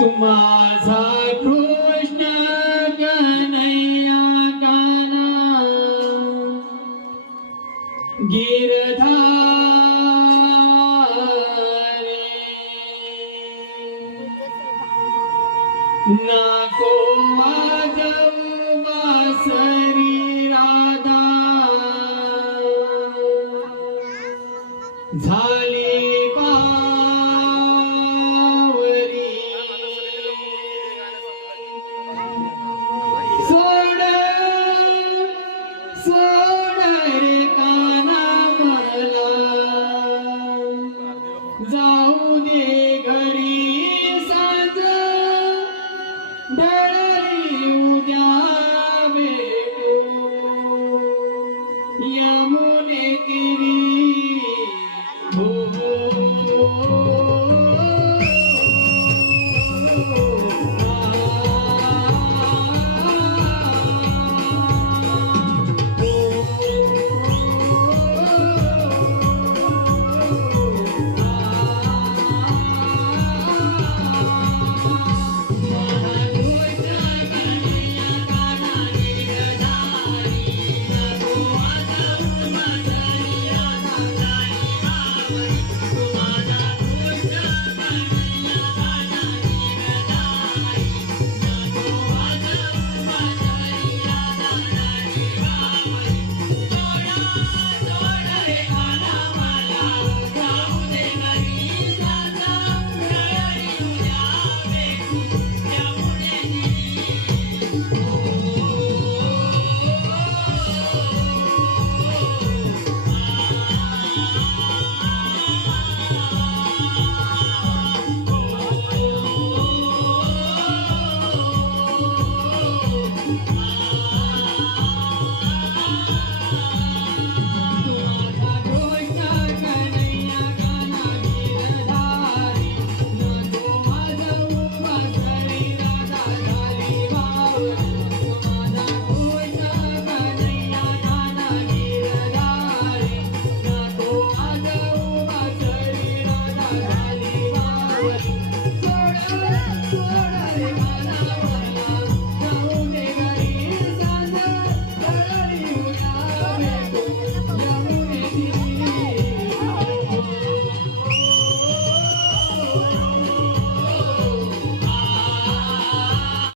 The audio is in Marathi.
तुम्हाचा कृष्ण कन्हैया काना। गिरधारी। नको ঝাল Oh.